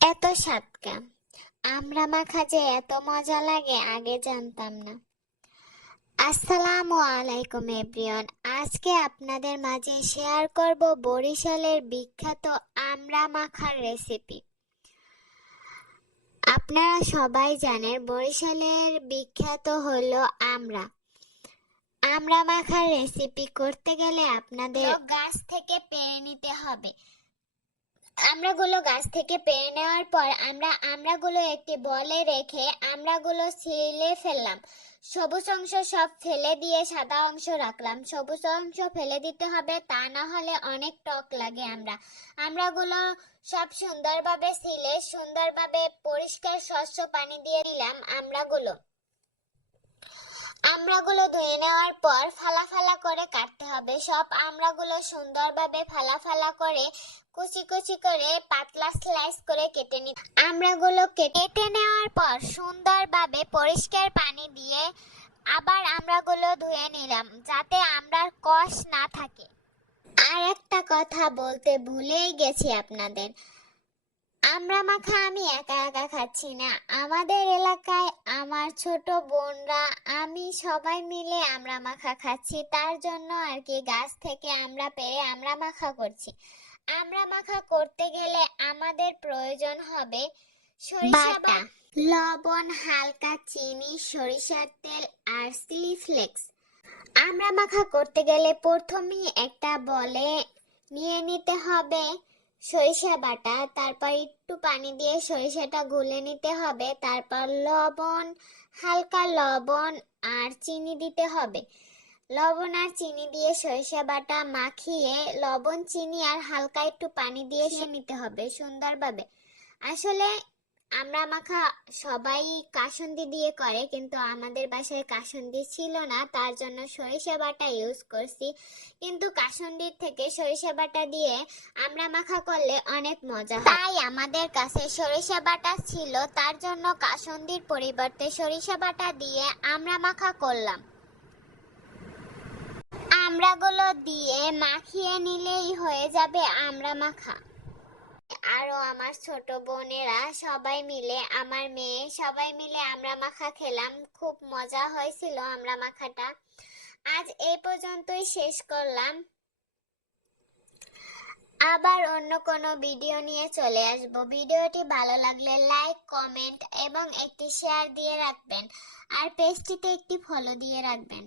এত সাতকা আমরা মাখা যে এত মজা লাগে আগে জানতাম না। আসসালামু আলাইকুম এভরিওয়ান, আজকে আপনাদের মাঝে শেয়ার করব বরিশালের বিখ্যাত আমড়া মাখার রেসিপি। আপনারা সবাই জানেন বরিশালের বিখ্যাত হলো আমড়া। আমড়া মাখার রেসিপি করতে গেলে আপনাদের গাছ থেকে পেড়ে নিতে হবে। আমড়াগুলো গাছ থেকে পেড়ে নেওয়ার পর আমরা আমড়াগুলো একটি বলে রেখে আমড়াগুলো ছিলে ফেললাম। সবুজ অংশ সব ফেলে দিয়ে সাদা অংশ রাখলাম। সবুজ অংশ ফেলে দিতে হবে, তা না হলে অনেক টক লাগে। আমড়াগুলো সব সুন্দরভাবে ছিলে সুন্দরভাবে পরিষ্কার স্বচ্ছ পানি দিয়ে দিলাম। আমড়াগুলো ধুয়ে নেওয়ার পর ফালা ফালা করে কাটতে হবে। সব আমড়াগুলো সুন্দরভাবে ফালা ফালা করে কুচি কুচি করে পাতলা স্লাইস করে কেটে নিতে। আমড়াগুলো কেটে নেওয়ার পর সুন্দরভাবে পরিষ্কার পানি দিয়ে আবার আমড়াগুলো ধুয়ে নিলাম, যাতে আমড়ার কষ না থাকে। আর একটা কথা বলতে ভুলেই গেছি আপনাদের, আমড়া মাখা আমি একা একা খাচ্ছি না। আমাদের এলাকায় আমার ছোট বোনরা, আমি সবাই মিলে আমড়া মাখা খাচ্ছি। তার জন্য আর কি গাছ থেকে আমড়া পেড়ে আমড়া মাখা করছি। আমড়া মাখা করতে গেলে আমাদের প্রয়োজন হবে সরিষা বাটা, লবণ, হালকা চিনি, সরিষার তেল আর চিলি ফ্লেক্স। আমড়া মাখা করতে গেলে প্রথমেই একটা বলে নিয়ে নিতে হবে সরিষা বাটা, তারপর একটু পানি দিয়ে সরিষাটা গুলে নিতে হবে, তারপর হালকা লবণ আর চিনি দিতে হবে। লবণ আর চিনি দিয়ে সরিষা বাটা মাখিয়ে লবণ, চিনি আর হালকা একটু পানি দিয়ে নিতে হবে সুন্দরভাবে। আসলে আমড়া মাখা সবাই কাসুন্দি দিয়ে করে, কিন্তু আমাদের বাসায় কাসুন্দি ছিল না, তার জন্য সরিষা বাটা ইউজ করছি। কিন্তু কাসুন্দির থেকে সরিষা বাটা দিয়ে আমড়া মাখা করলে অনেক মজা হয়, তাই আমাদের কাছে সরিষা বাটা ছিল, তার জন্য কাসুন্দির পরিবর্তে সরিষা বাটা দিয়ে আমড়া মাখা করলাম। আমড়াগুলো দিয়ে মাখিয়ে নিলেই হয়ে যাবে আমড়া মাখা। আরো আমার ছোট বোনেরা সবাই মিলে, আমার মেয়ে সবাই মিলে আমড়া মাখা খেলাম। খুব মজা হয়েছিল আমড়া মাখাটা। আজ এই পর্যন্তই শেষ করলাম। আবার অন্য কোনো ভিডিও নিয়ে চলে আসব। ভিডিওটি ভালো লাগলে লাইক, কমেন্ট এবং একটি শেয়ার দিয়ে রাখবেন, আর পেজটিতে একটি ফলো দিয়ে রাখবেন।